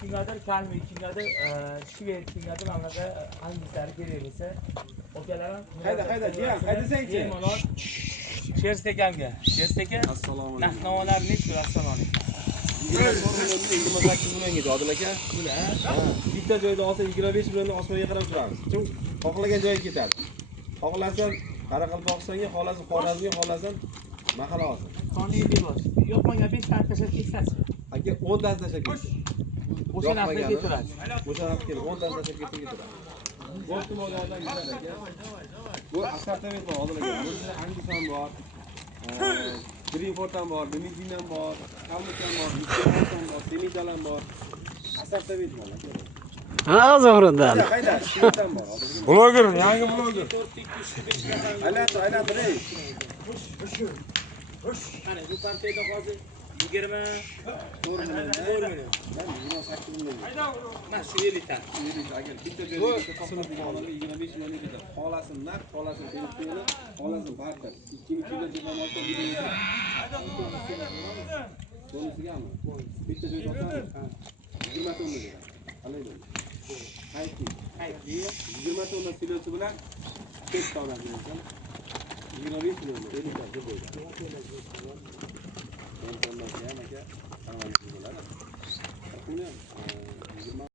kimgadir kalmi, kimgadir shved, kimgadir mana bunaqa anglislari kerak bo'lsa, okalarim Hayda, jiyan, haydasang-chi. Sherstekamga. Shersteka. Assalomu alaykum. Narx-navolarni necha? Assalomu alaykum. 28 millionga Odil aka. Bitta joyda olsa 25 millionni osmonga qarab turamiz. Chunki xohlagan joyga ketadi. Xohlasan Qoraqalpog'istonga, xohlasan Xorazmga, xohlasan mahalla olsin. Qoni bor. Yo'qmagan 5 ta tashlab ketsachi. Aka 10 tani tashlab ketdi. O'sha narxga keturadi. O'sha narxga kelib 10 tani tashlab ketdi keturadi. Boshqa modellardan güzel aka. Bu assortiment bor Odil aka. Bunda Angus ham bor. Greenford ham bor, Limuzin ham bor, Kalmik ham bor, Mitsubishi ham bor, Semital ham bor. Assortiment bor aka. Ha, Zohriddin. Qayda? Shundan bor. Bloger, yangi bloger. Aylantiray. Mana bu partiyada hozir 20 million. Ben 28 million. Mana shu yerlikdan. Agar bitta joyga to'xtab turganlar 25 million ketadi. Xolasin naq, xolasin telefoni, xolasin barter. 2200 dirham olsa bir million. Bonusigami? Bitta joyga olsangiz, 20 tonna beradi. Qalay bo'ladi? Qaytdi. 20 tonna silosi bilan 5 tonna beradi. 25 million. Telefon bo'ladi. 10 tonna ham aka. Qaramangiz bo'ladi. 40 million.